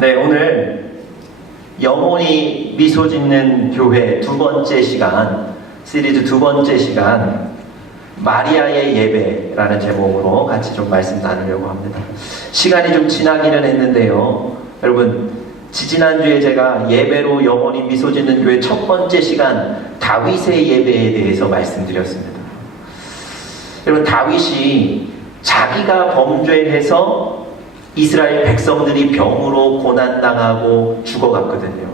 네, 오늘 영혼이 미소 짓는 교회 두 번째 시간, 시리즈 두 번째 시간, 마리아의 예배라는 제목으로 같이 좀 말씀 나누려고 합니다. 시간이 좀 지나기는 했는데요. 여러분, 지지난주에 제가 예배로 영혼이 미소 짓는 교회 첫 번째 시간, 다윗의 예배에 대해서 말씀드렸습니다. 여러분, 다윗이 자기가 범죄해서 이스라엘 백성들이 병으로 고난당하고 죽어갔거든요.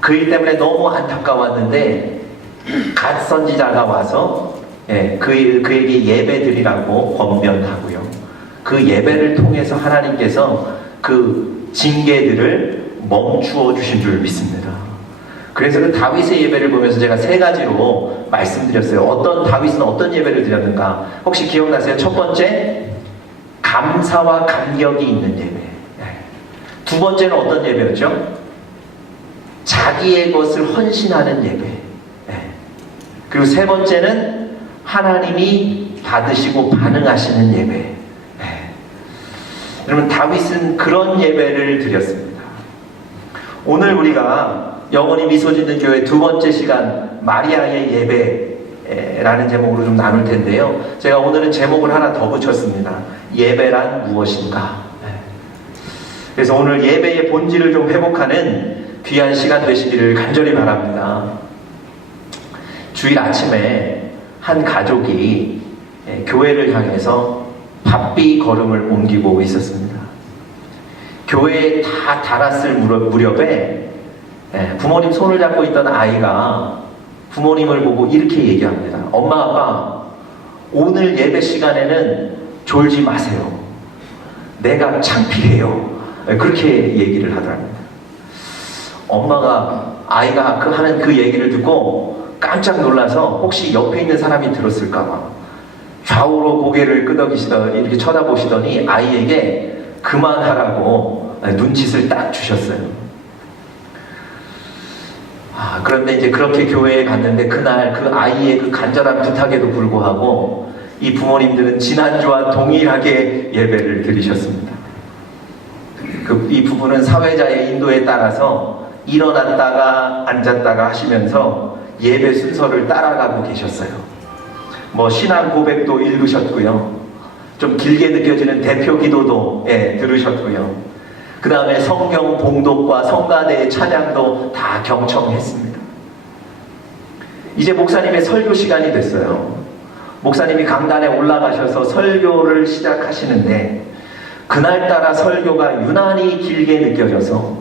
그 일 때문에 너무 안타까웠는데 갓 선지자가 와서 그에게 예배 드리라고 권면하고요. 그 예배를 통해서 하나님께서 그 징계들을 멈추어 주신 줄 믿습니다. 그래서 그 다윗의 예배를 보면서 제가 세 가지로 말씀드렸어요. 다윗은 어떤 예배를 드렸는가? 혹시 기억나세요? 첫 번째, 감사와 감격이 있는 예배. 두 번째는 어떤 예배였죠? 자기의 것을 헌신하는 예배. 그리고 세 번째는 하나님이 받으시고 반응하시는 예배. 여러분, 다윗은 그런 예배를 드렸습니다. 오늘 우리가 영원히 미소 짓는 교회 두 번째 시간, 마리아의 예배라는 제목으로 좀 나눌 텐데요. 제가 오늘은 제목을 하나 더 붙였습니다. 예배란 무엇인가? 그래서 오늘 예배의 본질을 좀 회복하는 귀한 시간 되시기를 간절히 바랍니다. 주일 아침에 한 가족이 교회를 향해서 바삐 걸음을 옮기고 있었습니다. 교회에 다 달았을 무렵에 부모님 손을 잡고 있던 아이가 부모님을 보고 이렇게 얘기합니다. 엄마, 아빠, 오늘 예배 시간에는 졸지 마세요. 내가 창피해요. 그렇게 얘기를 하더랍니다. 엄마가 아이가 하는 그 얘기를 듣고 깜짝 놀라서 혹시 옆에 있는 사람이 들었을까봐 좌우로 고개를 끄덕이시더니 이렇게 쳐다보시더니 아이에게 그만하라고 눈짓을 딱 주셨어요. 그런데 이제 그렇게 교회에 갔는데 그날 그 아이의 그 간절한 부탁에도 불구하고 이 부모님들은 지난주와 동일하게 예배를 드리셨습니다. 이 부부는 사회자의 인도에 따라서 일어났다가 앉았다가 하시면서 예배 순서를 따라가고 계셨어요. 신앙 고백도 읽으셨고요. 좀 길게 느껴지는 대표 기도도 들으셨고요. 그 다음에 성경 봉독과 성가대의 찬양도 다 경청했습니다. 이제 목사님의 설교 시간이 됐어요. 목사님이 강단에 올라가셔서 설교를 시작하시는데 그날따라 설교가 유난히 길게 느껴져서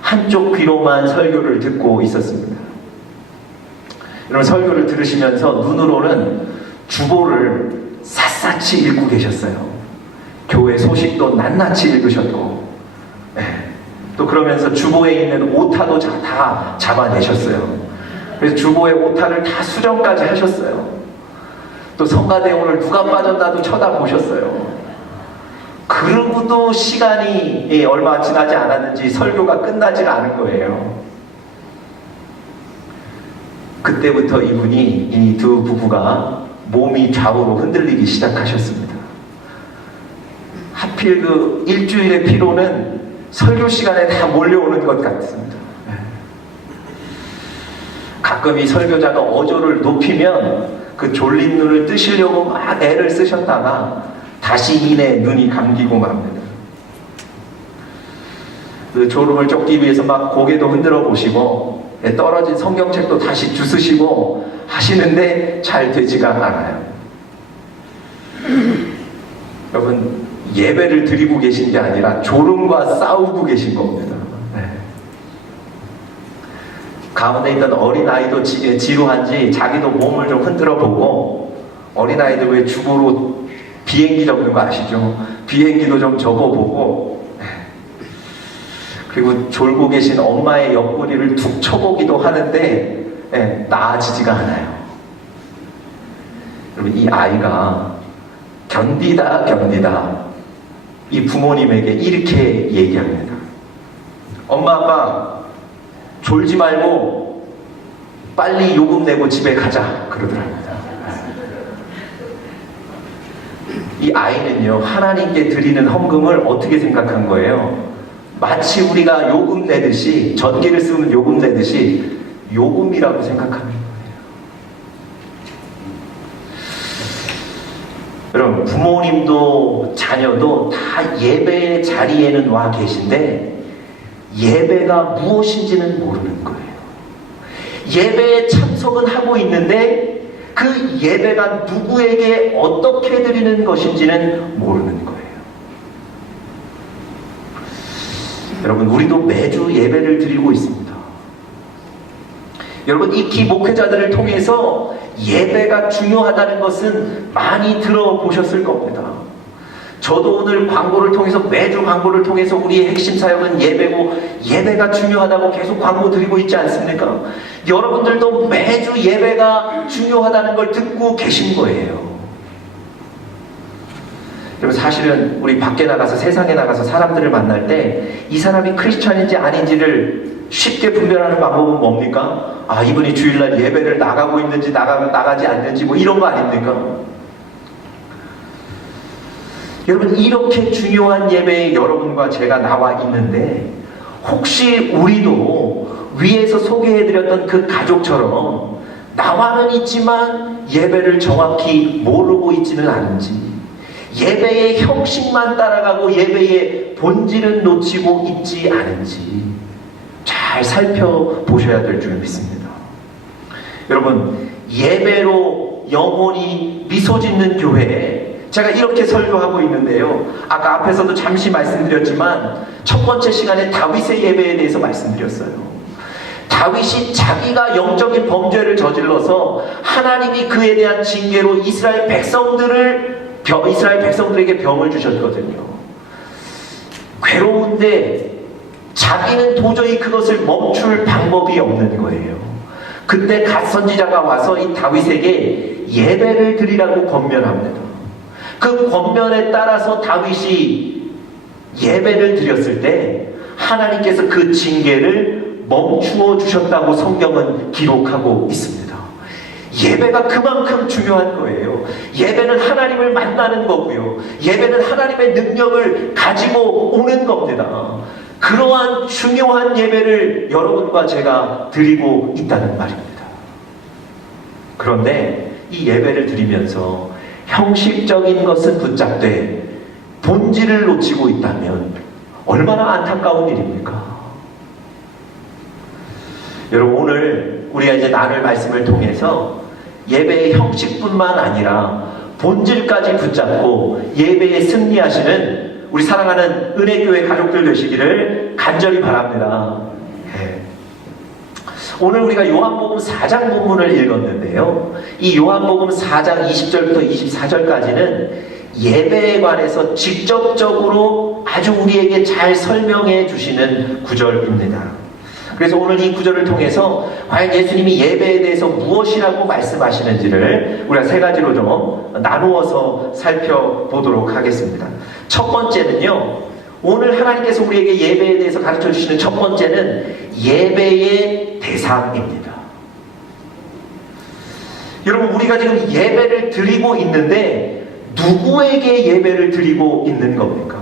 한쪽 귀로만 설교를 듣고 있었습니다. 여러분, 설교를 들으시면서 눈으로는 주보를 샅샅이 읽고 계셨어요. 교회 소식도 낱낱이 읽으셨고 또 그러면서 주보에 있는 오타도 다 잡아내셨어요. 그래서 주보의 오타를 다 수정까지 하셨어요. 또 성가대 오늘 누가 빠졌나도 쳐다보셨어요. 그러고도 시간이 얼마 지나지 않았는지 설교가 끝나지가 않은 거예요. 그때부터 이 두 부부가 몸이 좌우로 흔들리기 시작하셨습니다. 하필 그 일주일의 피로는 설교 시간에 다 몰려오는 것 같습니다. 가끔 이 설교자가 어조를 높이면 그 졸린 눈을 뜨시려고 막 애를 쓰셨다가 다시 이내 눈이 감기고 맙니다. 그 졸음을 쫓기 위해서 막 고개도 흔들어 보시고 떨어진 성경책도 다시 주스시고 하시는데 잘 되지가 않아요. 여러분, 예배를 드리고 계신 게 아니라 졸음과 싸우고 계신 겁니다. 가운데 있던 어린아이도 지루한지 자기도 몸을 좀 흔들어 보고, 어린아이들 왜 주보로 비행기 적는 거 아시죠? 비행기도 좀 적어보고, 그리고 졸고 계신 엄마의 옆구리를 툭 쳐보기도 하는데 나아지지가 않아요. 여러분, 이 아이가 견디다 이 부모님에게 이렇게 얘기합니다. 엄마, 아빠, 졸지 말고 빨리 요금 내고 집에 가자 그러더랍니다. 이 아이는요, 하나님께 드리는 헌금을 어떻게 생각한 거예요? 마치 우리가 요금 내듯이, 전기를 쓰면 요금 내듯이 요금이라고 생각하는 거예요. 여러분, 부모님도 자녀도 다 예배의 자리에는 와 계신데 예배가 무엇인지는 모르는 거예요. 예배에 참석은 하고 있는데 그 예배가 누구에게 어떻게 드리는 것인지는 모르는 거예요. 여러분, 우리도 매주 예배를 드리고 있습니다. 여러분, 이 목회자들을 통해서 예배가 중요하다는 것은 많이 들어보셨을 겁니다. 저도 오늘 광고를 통해서, 매주 광고를 통해서 우리의 핵심 사역은 예배고 예배가 중요하다고 계속 광고 드리고 있지 않습니까? 여러분들도 매주 예배가 중요하다는 걸 듣고 계신 거예요. 여러분, 사실은 우리 밖에 나가서, 세상에 나가서 사람들을 만날 때 이 사람이 크리스찬인지 아닌지를 쉽게 분별하는 방법은 뭡니까? 아, 이분이 주일날 예배를 나가고 있는지 나가지 않는지 뭐 이런 거 아닙니까? 여러분, 이렇게 중요한 예배에 여러분과 제가 나와 있는데 혹시 우리도 위에서 소개해드렸던 그 가족처럼 나와는 있지만 예배를 정확히 모르고 있지는 않은지, 예배의 형식만 따라가고 예배의 본질은 놓치고 있지 않은지 잘 살펴보셔야 될 줄 믿습니다. 여러분, 예배로 영혼이 미소 짓는 교회에 제가 이렇게 설교하고 있는데요. 아까 앞에서도 잠시 말씀드렸지만 첫 번째 시간에 다윗의 예배에 대해서 말씀드렸어요. 다윗이 자기가 영적인 범죄를 저질러서 하나님이 그에 대한 징계로 이스라엘 백성들에게 병을 주셨거든요. 괴로운데 자기는 도저히 그것을 멈출 방법이 없는 거예요. 그때 갓 선지자가 와서 이 다윗에게 예배를 드리라고 권면합니다. 그 권면에 따라서 다윗이 예배를 드렸을 때 하나님께서 그 징계를 멈추어 주셨다고 성경은 기록하고 있습니다. 예배가 그만큼 중요한 거예요. 예배는 하나님을 만나는 거고요. 예배는 하나님의 능력을 가지고 오는 겁니다. 그러한 중요한 예배를 여러분과 제가 드리고 있다는 말입니다. 그런데 이 예배를 드리면서 형식적인 것은 붙잡되 본질을 놓치고 있다면 얼마나 안타까운 일입니까? 여러분, 오늘 우리가 이제 나눌 말씀을 통해서 예배의 형식뿐만 아니라 본질까지 붙잡고 예배에 승리하시는 우리 사랑하는 은혜교회 가족들 되시기를 간절히 바랍니다. 네. 오늘 우리가 요한복음 4장 본문을 읽었는데요. 이 요한복음 4장 20절부터 24절까지는 예배에 관해서 직접적으로 아주 우리에게 잘 설명해 주시는 구절입니다. 그래서 오늘 이 구절을 통해서 과연 예수님이 예배에 대해서 무엇이라고 말씀하시는지를 우리가 세 가지로 좀 나누어서 살펴보도록 하겠습니다. 첫 번째는요, 오늘 하나님께서 우리에게 예배에 대해서 가르쳐 주시는 첫 번째는 예배의 대상입니다. 여러분, 우리가 지금 예배를 드리고 있는데 누구에게 예배를 드리고 있는 겁니까?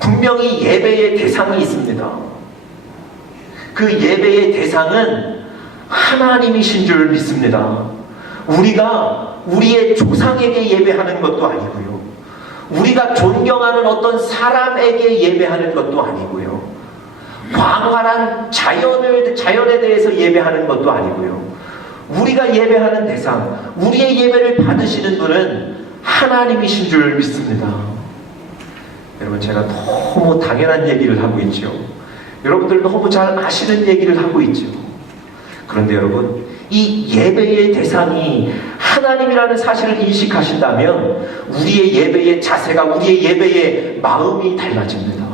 분명히 예배의 대상이 있습니다. 그 예배의 대상은 하나님이신 줄 믿습니다. 우리가 우리의 조상에게 예배하는 것도 아니고요. 우리가 존경하는 어떤 사람에게 예배하는 것도 아니고요. 광활한 자연에 대해서 예배하는 것도 아니고요. 우리가 예배하는 대상, 우리의 예배를 받으시는 분은 하나님이신 줄 믿습니다. 여러분, 제가 너무 당연한 얘기를 하고 있죠. 여러분들 너무 잘 아시는 얘기를 하고 있죠. 그런데 여러분, 이 예배의 대상이 하나님이라는 사실을 인식하신다면 우리의 예배의 자세가, 우리의 예배의 마음이 달라집니다.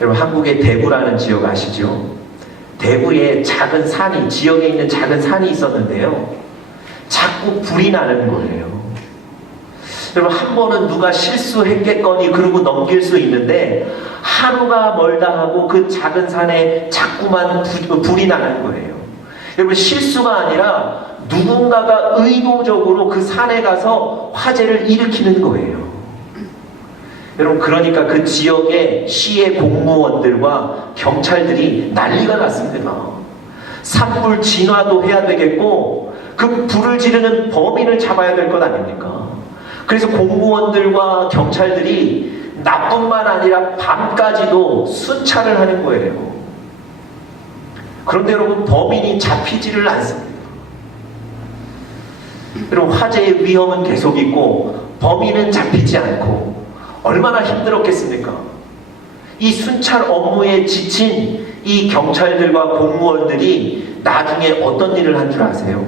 여러분, 한국의 대구라는 지역 아시죠? 대구에 작은 산이, 지역에 있는 작은 산이 있었는데요. 자꾸 불이 나는 거예요. 여러분, 한 번은 누가 실수했겠거니 그러고 넘길 수 있는데 하루가 멀다 하고 그 작은 산에 자꾸만 불이 나는 거예요. 여러분, 실수가 아니라 누군가가 의도적으로 그 산에 가서 화재를 일으키는 거예요. 여러분, 그러니까 그 지역의 시의 공무원들과 경찰들이 난리가 났습니다. 산불 진화도 해야 되겠고 그 불을 지르는 범인을 잡아야 될 것 아닙니까? 그래서 공무원들과 경찰들이 나뿐만 아니라 밤까지도 순찰을 하는 거예요. 그런데 여러분, 범인이 잡히지를 않습니다. 여러분, 화재의 위험은 계속 있고 범인은 잡히지 않고 얼마나 힘들었겠습니까? 이 순찰 업무에 지친 이 경찰들과 공무원들이 나중에 어떤 일을 한 줄 아세요?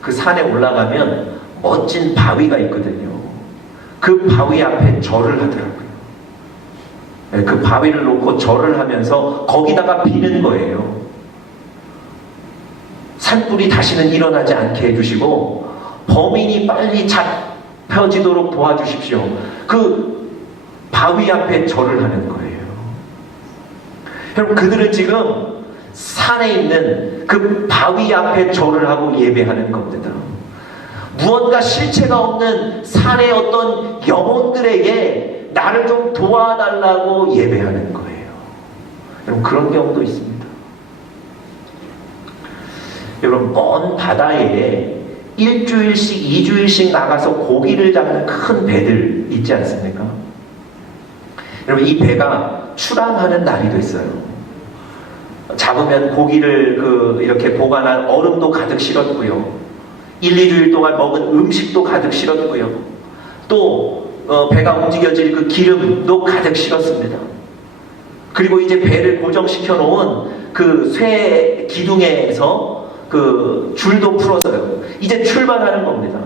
그 산에 올라가면 멋진 바위가 있거든요. 그 바위 앞에 절을 하더라고요. 그 바위를 놓고 절을 하면서 거기다가 비는 거예요. 산불이 다시는 일어나지 않게 해주시고 범인이 빨리 잡혀지도록 도와주십시오. 그 바위 앞에 절을 하는 거예요. 여러분, 그들은 지금 산에 있는 그 바위 앞에 절을 하고 예배하는 겁니다. 무언가 실체가 없는 산의 어떤 영혼들에게 나를 좀 도와달라고 예배하는 거예요. 여러분, 그런 경우도 있습니다. 여러분, 먼 바다에 일주일씩, 2주일씩 나가서 고기를 잡는 큰 배들 있지 않습니까? 여러분, 이 배가 출항하는 날이 됐어요. 잡으면 고기를 이렇게 보관한 얼음도 가득 실었고요. 1, 2주일 동안 먹은 음식도 가득 실었고요. 또 배가 움직여질 그 기름도 가득 실었습니다. 그리고 이제 배를 고정시켜 놓은 그 쇠 기둥에서 그 줄도 풀었어요. 이제 출발하는 겁니다.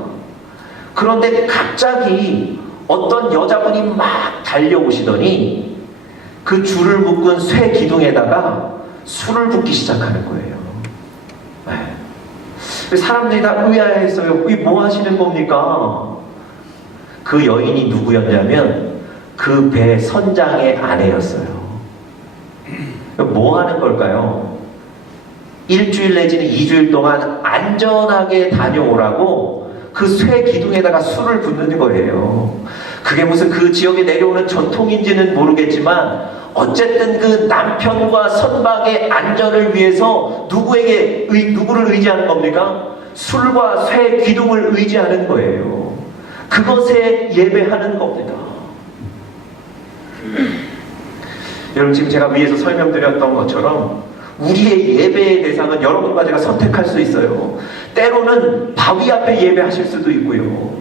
그런데 갑자기 어떤 여자분이 막 달려오시더니 그 줄을 묶은 쇠 기둥에다가 술을 붓기 시작하는 거예요. 네. 사람들이 다 의아해했어요. 이게 뭐 하시는 겁니까? 그 여인이 누구였냐면 그 배 선장의 아내였어요. 뭐 하는 걸까요? 일주일 내지는 2주일 동안 안전하게 다녀오라고 그 쇠 기둥에다가 술을 붓는 거예요. 그게 무슨 그 지역에 내려오는 전통인지는 모르겠지만 어쨌든 그 남편과 선박의 안전을 위해서 누구를 의지하는 겁니까? 술과 쇠 기둥을 의지하는 거예요. 그것에 예배하는 겁니다. 여러분, 지금 제가 위에서 설명드렸던 것처럼 우리의 예배의 대상은 여러분과 제가 선택할 수 있어요. 때로는 바위 앞에 예배하실 수도 있고요.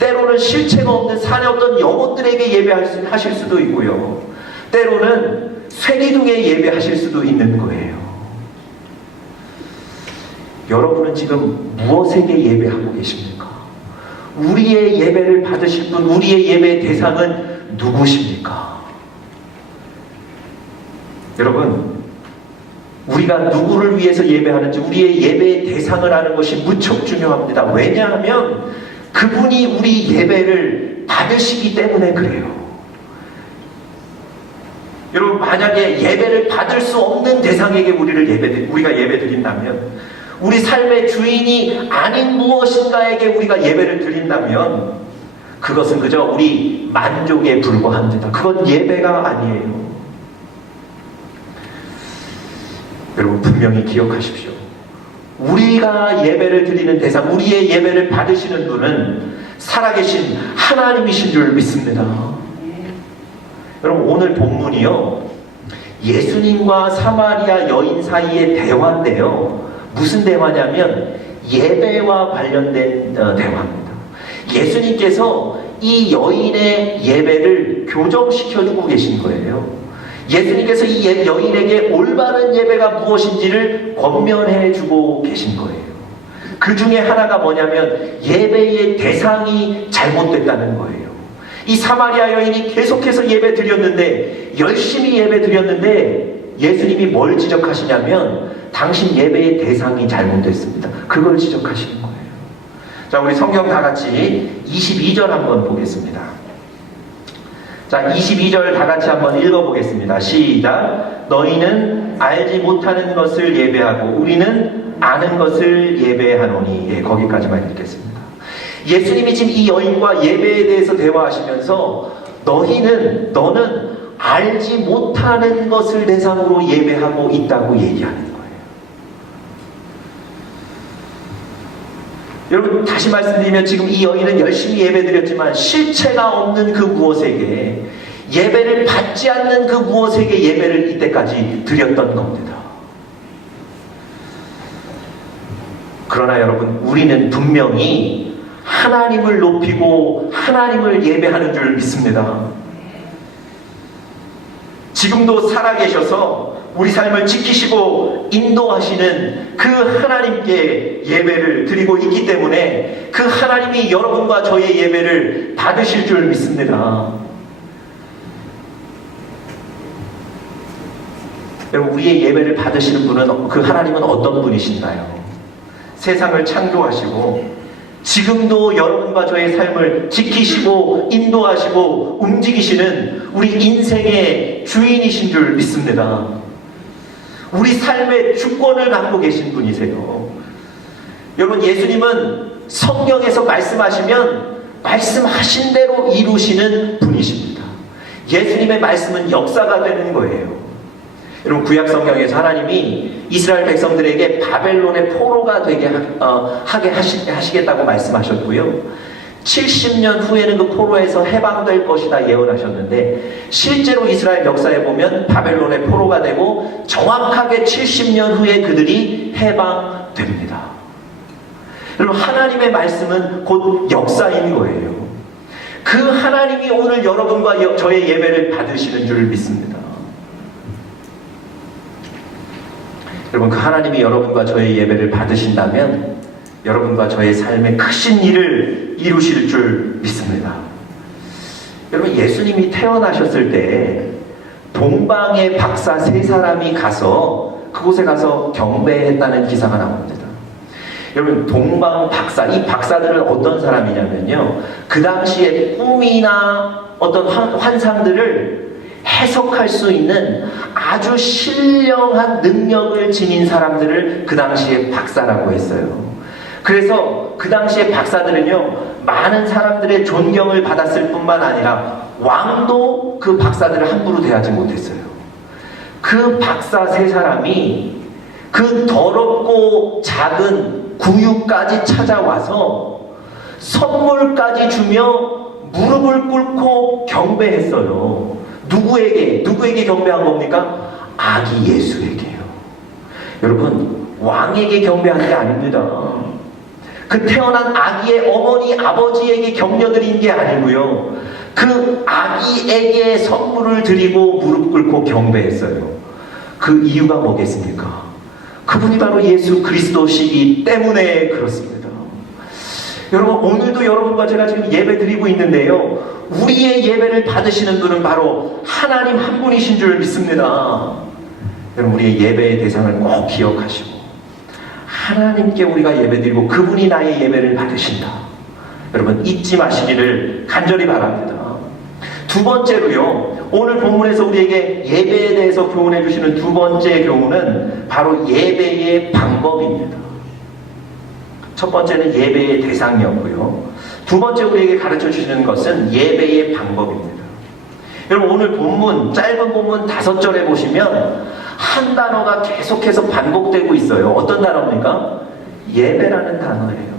때로는 실체가 없는 산에 없던 영혼들에게 예배하실 수도 있고요. 때로는 쇠기둥에 예배하실 수도 있는 거예요. 여러분은 지금 무엇에게 예배하고 계십니까? 우리의 예배를 받으실 분, 우리의 예배의 대상은 누구십니까? 여러분, 우리가 누구를 위해서 예배하는지 우리의 예배의 대상을 아는 것이 무척 중요합니다. 왜냐하면 그분이 우리 예배를 받으시기 때문에 그래요. 여러분, 만약에 예배를 받을 수 없는 대상에게 우리가 예배드린다면, 우리 삶의 주인이 아닌 무엇인가에게 우리가 예배를 드린다면 그것은 그저 우리 만족에 불과합니다. 그건 예배가 아니에요. 여러분, 분명히 기억하십시오. 우리가 예배를 드리는 대상, 우리의 예배를 받으시는 분은 살아계신 하나님이신 줄 믿습니다. 여러분, 오늘 본문이요, 예수님과 사마리아 여인 사이의 대화인데요, 무슨 대화냐면 예배와 관련된 대화입니다. 예수님께서 이 여인의 예배를 교정시켜주고 계신 거예요. 예수님께서 이 여인에게 올바른 예배가 무엇인지를 권면해주고 계신 거예요. 그 중에 하나가 뭐냐면 예배의 대상이 잘못됐다는 거예요. 이 사마리아 여인이 계속해서 예배 드렸는데, 열심히 예배 드렸는데 예수님이 뭘 지적하시냐면 당신 예배의 대상이 잘못됐습니다. 그걸 지적하시는 거예요. 자, 우리 성경 다 같이 22절 한번 보겠습니다. 자, 22절 다 같이 한번 읽어보겠습니다. 시작. 너희는 알지 못하는 것을 예배하고 우리는 아는 것을 예배하노니. 예, 거기까지만 읽겠습니다. 예수님이 지금 이 여인과 예배에 대해서 대화하시면서 너는 알지 못하는 것을 대상으로 예배하고 있다고 얘기하는 거예요. 여러분, 다시 말씀드리면 지금 이 여인은 열심히 예배드렸지만 실체가 없는 그 무엇에게, 예배를 받지 않는 그 무엇에게 예배를 이때까지 드렸던 겁니다. 그러나 여러분, 우리는 분명히 하나님을 높이고 하나님을 예배하는 줄 믿습니다. 지금도 살아계셔서 우리 삶을 지키시고 인도하시는 그 하나님께 예배를 드리고 있기 때문에 그 하나님이 여러분과 저의 예배를 받으실 줄 믿습니다. 여러분, 우리의 예배를 받으시는 분은, 그 하나님은 어떤 분이신가요? 세상을 창조하시고 지금도 여러분과 저의 삶을 지키시고 인도하시고 움직이시는 우리 인생의 주인이신 줄 믿습니다. 우리 삶의 주권을 갖고 계신 분이세요. 여러분, 예수님은 성경에서 말씀하시면 말씀하신 대로 이루시는 분이십니다. 예수님의 말씀은 역사가 되는 거예요. 여러분, 구약 성경에서 하나님이 이스라엘 백성들에게 바벨론의 포로가 되게 하게 하시겠다고 말씀하셨고요. 70년 후에는 그 포로에서 해방될 것이다 예언하셨는데, 실제로 이스라엘 역사에 보면 바벨론의 포로가 되고 정확하게 70년 후에 그들이 해방됩니다. 여러분, 하나님의 말씀은 곧 역사인 거예요. 그 하나님이 오늘 여러분과 저의 예배를 받으시는 줄 믿습니다. 여러분, 그 하나님이 여러분과 저의 예배를 받으신다면 여러분과 저의 삶에 크신 일을 이루실 줄 믿습니다. 여러분, 예수님이 태어나셨을 때 동방의 박사 3사람이 가서 그곳에 가서 경배했다는 기사가 나옵니다. 여러분, 동방 박사, 이 박사들은 어떤 사람이냐면요, 그 당시에 꿈이나 어떤 환상들을 해석할 수 있는 아주 신령한 능력을 지닌 사람들을 그 당시에 박사라고 했어요. 그래서 그 당시에 박사들은요, 많은 사람들의 존경을 받았을 뿐만 아니라 왕도 그 박사들을 함부로 대하지 못했어요. 그 박사 3사람이 그 더럽고 작은 구유까지 찾아와서 선물까지 주며 무릎을 꿇고 경배했어요. 누구에게 경배한 겁니까? 아기 예수에게요. 여러분, 왕에게 경배한 게 아닙니다. 그 태어난 아기의 어머니, 아버지에게 격려드린 게 아니고요, 그 아기에게 선물을 드리고 무릎 꿇고 경배했어요. 그 이유가 뭐겠습니까? 그분이 바로 예수 그리스도시기 때문에 그렇습니다. 여러분, 오늘도 여러분과 제가 지금 예배 드리고 있는데요, 우리의 예배를 받으시는 분은 바로 하나님 한 분이신 줄 믿습니다. 여러분, 우리의 예배의 대상을 꼭 기억하시고 하나님께 우리가 예배드리고 그분이 나의 예배를 받으신다. 여러분, 잊지 마시기를 간절히 바랍니다. 두 번째로요, 오늘 본문에서 우리에게 예배에 대해서 교훈해 주시는 두 번째 교훈은 바로 예배의 방법입니다. 첫 번째는 예배의 대상이었고요, 두 번째 우리에게 가르쳐 주시는 것은 예배의 방법입니다. 여러분, 오늘 본문, 짧은 본문 5절에 보시면 한 단어가 계속해서 반복되고 있어요. 어떤 단어입니까? 예배라는 단어예요.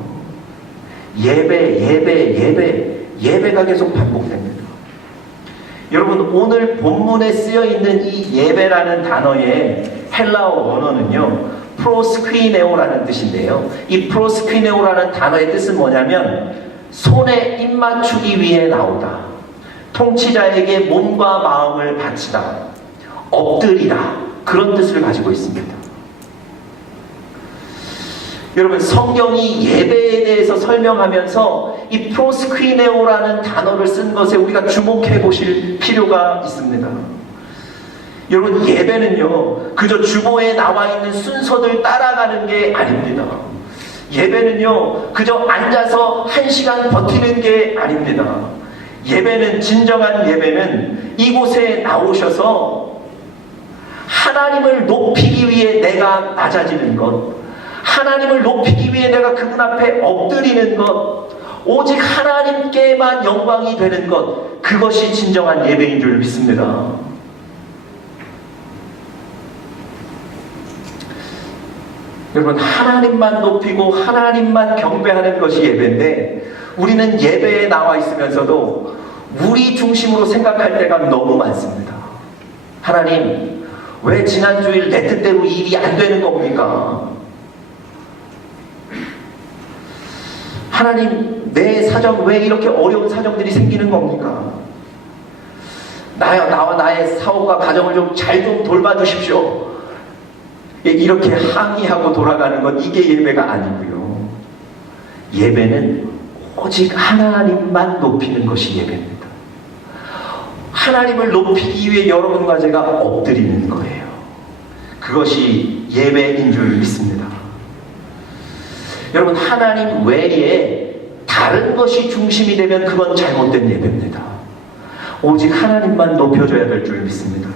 예배가 계속 반복됩니다. 여러분, 오늘 본문에 쓰여 있는 이 예배라는 단어의 헬라어 원어는요, 프로스퀴네오라는 뜻인데요, 이 프로스퀴네오라는 단어의 뜻은 뭐냐면 손에 입 맞추기 위해 나오다, 통치자에게 몸과 마음을 바치다, 엎드리다, 그런 뜻을 가지고 있습니다. 여러분, 성경이 예배에 대해서 설명하면서 이 프로스퀴네오라는 단어를 쓴 것에 우리가 주목해 보실 필요가 있습니다. 여러분, 예배는요, 그저 주보에 나와 있는 순서들 따라가는 게 아닙니다. 예배는요, 그저 앉아서 1시간 버티는 게 아닙니다. 예배는, 진정한 예배는 이곳에 나오셔서 하나님을 높이기 위해 내가 낮아지는 것, 하나님을 높이기 위해 내가 그분 앞에 엎드리는 것, 오직 하나님께만 영광이 되는 것, 그것이 진정한 예배인 줄 믿습니다. 여러분, 하나님만 높이고 하나님만 경배하는 것이 예배인데, 우리는 예배에 나와 있으면서도 우리 중심으로 생각할 때가 너무 많습니다. 하나님, 왜 지난주일 내 뜻대로 일이 안 되는 겁니까? 하나님, 내 사정 왜 이렇게 어려운 사정들이 생기는 겁니까? 나와 나의 사업과 가정을 좀 잘 좀 돌봐주십시오. 이렇게 항의하고 돌아가는 것, 이게 예배가 아니고요. 예배는 오직 하나님만 높이는 것이 예배입니다. 하나님을 높이기 위해 여러분과 제가 엎드리는 거예요. 그것이 예배인 줄 믿습니다. 여러분, 하나님 외에 다른 것이 중심이 되면 그건 잘못된 예배입니다. 오직 하나님만 높여줘야 될 줄 믿습니다.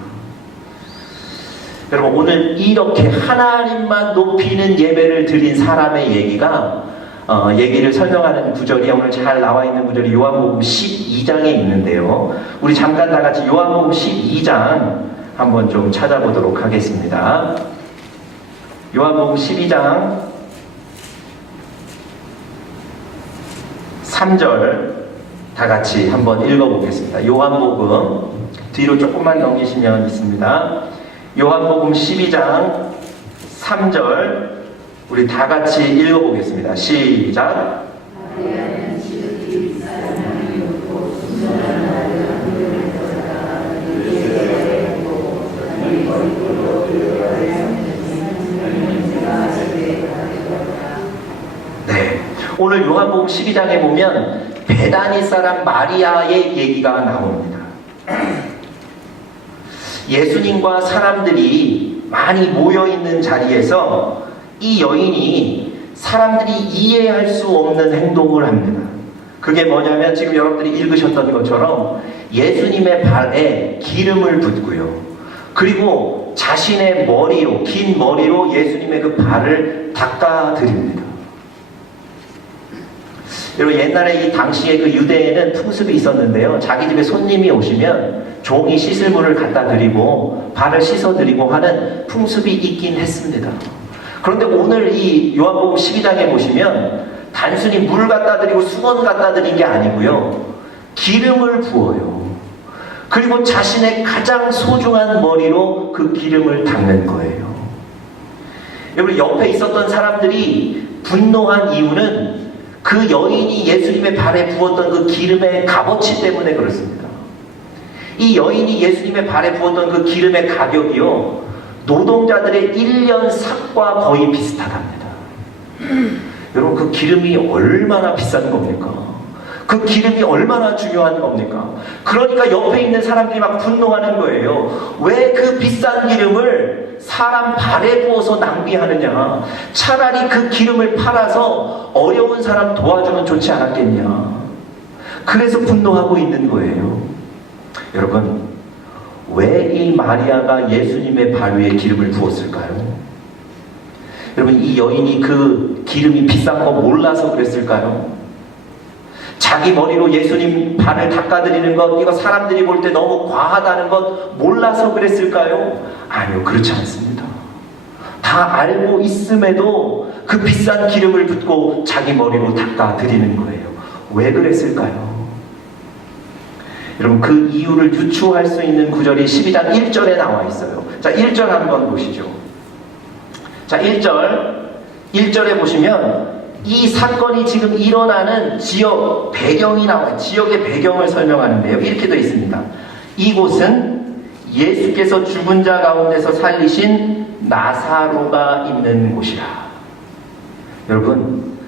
여러분, 오늘 이렇게 하나님만 높이는 예배를 드린 사람의 얘기를 설명하는 구절이 오늘 잘 나와 있는 구절이 요한복음 12장에 있는데요. 우리 잠깐 다 같이 요한복음 12장 한번 좀 찾아보도록 하겠습니다. 요한복음 12장 3절 다 같이 한번 읽어보겠습니다. 요한복음 뒤로 조금만 넘기시면 있습니다. 요한복음 12장 3절 우리 다 같이 읽어보겠습니다. 시작. 네, 오늘 요한복음 12장에 보면 베다니 사람 마리아의 얘기가 나옵니다. 예수님과 사람들이 많이 모여있는 자리에서 이 여인이 사람들이 이해할 수 없는 행동을 합니다. 그게 뭐냐면 지금 여러분들이 읽으셨던 것처럼 예수님의 발에 기름을 붓고요. 그리고 자신의 머리로, 긴 머리로 예수님의 그 발을 닦아드립니다. 여러분, 옛날에 이 당시에 그 유대에는 풍습이 있었는데요. 자기 집에 손님이 오시면 종이 씻을 물을 갖다 드리고 발을 씻어 드리고 하는 풍습이 있긴 했습니다. 그런데 오늘 이 요한복음 12장에 보시면 단순히 물 갖다 드리고 수건 갖다 드린 게 아니고요. 기름을 부어요. 그리고 자신의 가장 소중한 머리로 그 기름을 닦는 거예요. 여러분, 옆에 있었던 사람들이 분노한 이유는 그 여인이 예수님의 발에 부었던 그 기름의 값어치 때문에 그렇습니다. 이 여인이 예수님의 발에 부었던 그 기름의 가격이요, 노동자들의 1년 삭과 거의 비슷하답니다. 여러분, 그 기름이 얼마나 비싼 겁니까? 그 기름이 얼마나 중요한 겁니까? 그러니까 옆에 있는 사람들이 막 분노하는 거예요. 왜 그 비싼 기름을 사람 발에 부어서 낭비하느냐? 차라리 그 기름을 팔아서 어려운 사람 도와주면 좋지 않았겠냐? 그래서 분노하고 있는 거예요. 여러분, 왜 이 마리아가 예수님의 발 위에 기름을 부었을까요? 여러분, 이 여인이 그 기름이 비싼 거 몰라서 그랬을까요? 자기 머리로 예수님 발을 닦아드리는 것, 이거 사람들이 볼 때 너무 과하다는 것 몰라서 그랬을까요? 아니요, 그렇지 않습니다. 다 알고 있음에도 그 비싼 기름을 붓고 자기 머리로 닦아드리는 거예요. 왜 그랬을까요? 여러분, 그 이유를 유추할 수 있는 구절이 12장 1절에 나와 있어요. 자, 1절 한번 보시죠. 자, 1절에 보시면 이 사건이 지금 일어나는 지역 배경이 나와요. 지역의 배경을 설명하는데요. 이렇게 되어 있습니다. 이곳은 예수께서 죽은 자 가운데서 살리신 나사로가 있는 곳이라. 여러분,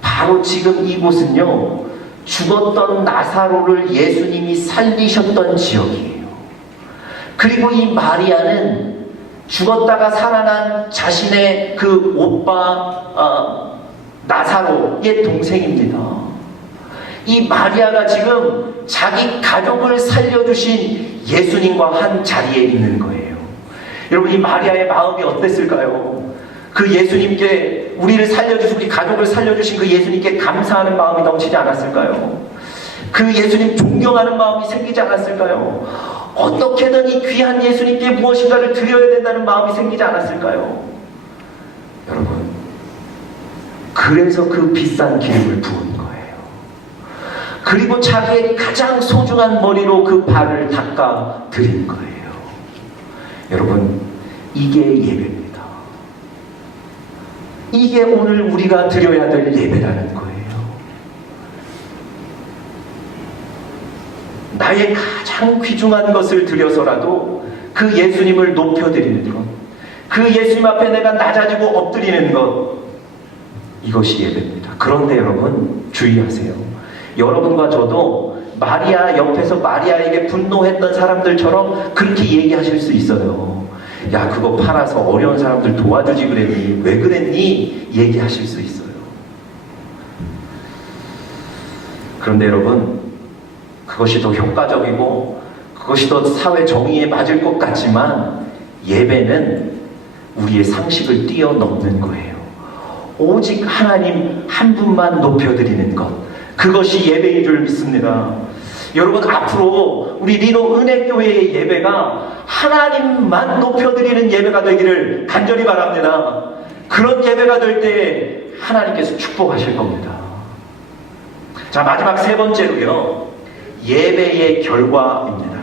바로 지금 이곳은요, 죽었던 나사로를 예수님이 살리셨던 지역이에요. 그리고 이 마리아는 죽었다가 살아난 자신의 그 오빠 나사로의 동생입니다. 이 마리아가 지금 자기 가족을 살려주신 예수님과 한 자리에 있는 거예요. 여러분, 이 마리아의 마음이 어땠을까요? 그 예수님께 우리를 살려주신, 우리 가족을 살려주신 그 예수님께 감사하는 마음이 넘치지 않았을까요? 그 예수님 존경하는 마음이 생기지 않았을까요? 어떻게든 이 귀한 예수님께 무엇인가를 드려야 된다는 마음이 생기지 않았을까요? 여러분, 그래서 그 비싼 기름을 부은 거예요. 그리고 자기의 가장 소중한 머리로 그 발을 닦아 드린 거예요. 여러분, 이게 예배입니다. 이게 오늘 우리가 드려야 될 예배라는 거예요. 나의 가장 귀중한 것을 드려서라도 그 예수님을 높여드리는 것, 그 예수님 앞에 내가 낮아지고 엎드리는 것, 이것이 예배입니다. 그런데 여러분, 주의하세요. 여러분과 저도 마리아 옆에서 마리아에게 분노했던 사람들처럼 그렇게 얘기하실 수 있어요. 야, 그거 팔아서 어려운 사람들 도와주지 그랬니? 왜 그랬니? 얘기하실 수 있어요. 그런데 여러분, 그것이 더 효과적이고 그것이 더 사회 정의에 맞을 것 같지만 예배는 우리의 상식을 뛰어넘는 거예요. 오직 하나님 한 분만 높여드리는 것, 그것이 예배인 줄 믿습니다. 여러분, 앞으로 우리 리노 은혜교회의 예배가 하나님만 높여드리는 예배가 되기를 간절히 바랍니다. 그런 예배가 될 때 하나님께서 축복하실 겁니다. 자, 마지막 세 번째로요, 예배의 결과입니다.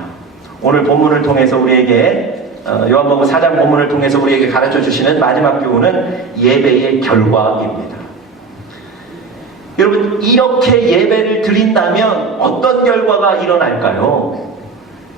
오늘 본문을 통해서 우리에게 요한복음 4장 본문을 통해서 우리에게 가르쳐 주시는 마지막 교훈은 예배의 결과입니다. 여러분, 이렇게 예배를 드린다면 어떤 결과가 일어날까요?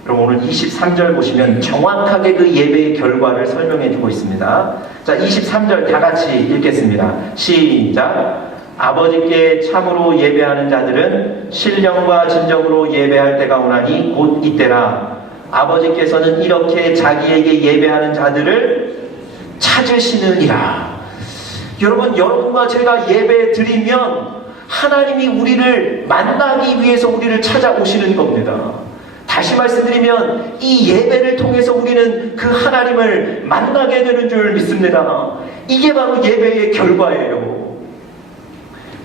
여러분, 오늘 23절 보시면 정확하게 그 예배의 결과를 설명해 주고 있습니다. 자, 23절 다 같이 읽겠습니다. 시작. 아버지께 참으로 예배하는 자들은 신령과 진정으로 예배할 때가 오나니 곧 이때라. 아버지께서는 이렇게 자기에게 예배하는 자들을 찾으시느니라. 여러분, 여러분과 제가 예배 드리면 하나님이 우리를 만나기 위해서 우리를 찾아오시는 겁니다. 다시 말씀드리면 이 예배를 통해서 우리는 그 하나님을 만나게 되는 줄 믿습니다. 이게 바로 예배의 결과예요.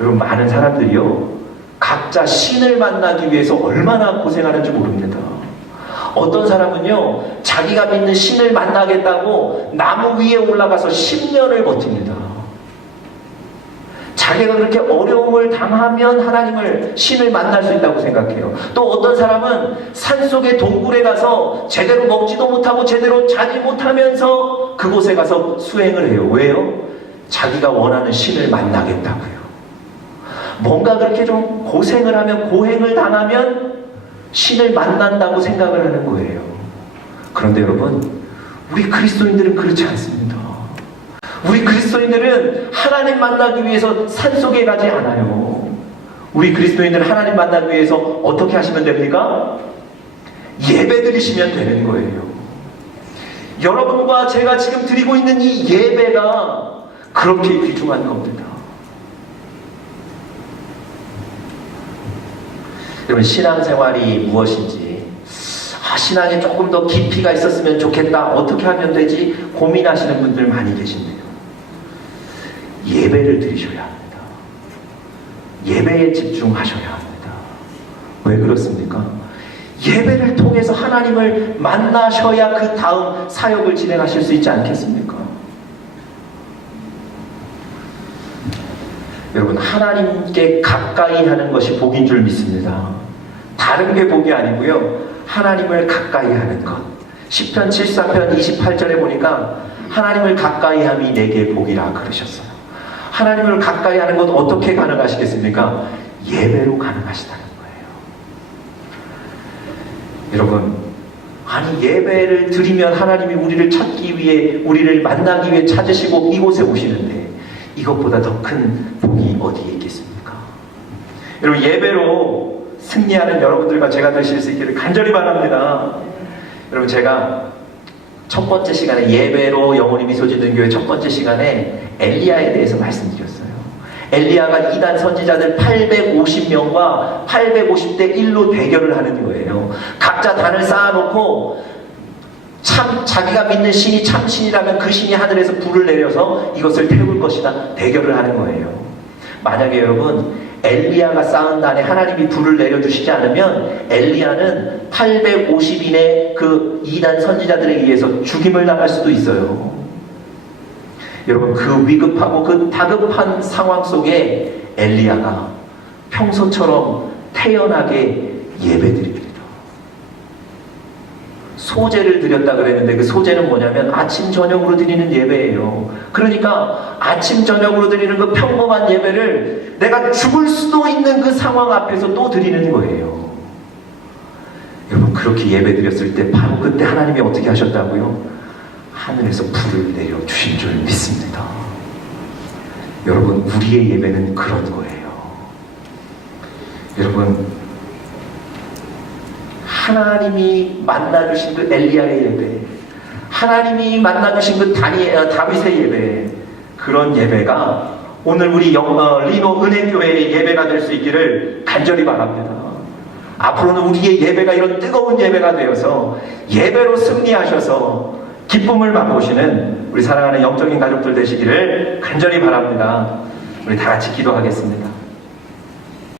여러분, 많은 사람들이요, 각자 신을 만나기 위해서 얼마나 고생하는지 모릅니다. 어떤 사람은요, 자기가 믿는 신을 만나겠다고 나무 위에 올라가서 10년을 버팁니다. 자기가 그렇게 어려움을 당하면 하나님을, 신을 만날 수 있다고 생각해요. 또 어떤 사람은 산속의 동굴에 가서 제대로 먹지도 못하고 제대로 자지 못하면서 그곳에 가서 수행을 해요. 왜요? 자기가 원하는 신을 만나겠다고요. 뭔가 그렇게 좀 고생을 하면, 고행을 당하면 신을 만난다고 생각을 하는 거예요. 그런데 여러분, 우리 그리스도인들은 그렇지 않습니다. 우리 그리스도인들은 하나님 만나기 위해서 산속에 가지 않아요. 우리 그리스도인들은 하나님 만나기 위해서 어떻게 하시면 됩니까? 예배 드리시면 되는 거예요. 여러분과 제가 지금 드리고 있는 이 예배가 그렇게 귀중한 겁니다. 여러분, 신앙생활이 무엇인지, 신앙에 조금 더 깊이가 있었으면 좋겠다, 어떻게 하면 되지 고민하시는 분들 많이 계신데요. 예배를 드리셔야 합니다. 예배에 집중하셔야 합니다. 왜 그렇습니까? 예배를 통해서 하나님을 만나셔야 그 다음 사역을 진행하실 수 있지 않겠습니까? 여러분, 하나님께 가까이 하는 것이 복인 줄 믿습니다. 다른 게 복이 아니고요, 하나님을 가까이 하는 것. 시편 74편 28절에 보니까 하나님을 가까이 함이 내게 복이라 그러셨어요. 하나님을 가까이 하는 것 어떻게 가능하시겠습니까? 예배로 가능하시다는 거예요. 여러분, 아니, 예배를 드리면 하나님이 우리를 찾기 위해, 우리를 만나기 위해 찾으시고 이곳에 오시는데 이것보다 더 큰 복이 어디에 있겠습니까? 여러분, 예배로 승리하는 여러분들과 제가 되실 수 있기를 간절히 바랍니다. 여러분, 제가 첫 번째 시간에, 예배로 영혼이 미소 짓는 교회 첫 번째 시간에 엘리야에 대해서 말씀드렸어요. 엘리야가 이단 선지자들 850명과 850대 1로 대결을 하는 거예요. 각자 단을 쌓아놓고 참 자기가 믿는 신이 참 신이라면 그 신이 하늘에서 불을 내려서 이것을 태울 것이다. 대결을 하는 거예요. 만약에 여러분 엘리야가 쌓은 단에 하나님이 불을 내려주시지 않으면 엘리야는 850인의 그 이단 선지자들에 의해서 죽임을 당할 수도 있어요. 여러분 그 위급하고 그 다급한 상황 속에 엘리야가 평소처럼 태연하게 예배드립니다. 소제를 드렸다 그랬는데 그 소제는 뭐냐면 아침 저녁으로 드리는 예배예요. 그러니까 아침 저녁으로 드리는 그 평범한 예배를 내가 죽을 수도 있는 그 상황 앞에서 또 드리는 거예요. 여러분 그렇게 예배 드렸을 때 바로 그때 하나님이 어떻게 하셨다고요? 하늘에서 불을 내려주신 줄 믿습니다. 여러분 우리의 예배는 그런 거예요. 여러분 하나님이 만나주신 그 엘리야의 예배, 하나님이 만나주신 그 다윗의 예배, 그런 예배가 오늘 우리 리노 은혜교회의 예배가 될 수 있기를 간절히 바랍니다. 앞으로는 우리의 예배가 이런 뜨거운 예배가 되어서 예배로 승리하셔서 기쁨을 맛보시는 우리 사랑하는 영적인 가족들 되시기를 간절히 바랍니다. 우리 다 같이 기도하겠습니다.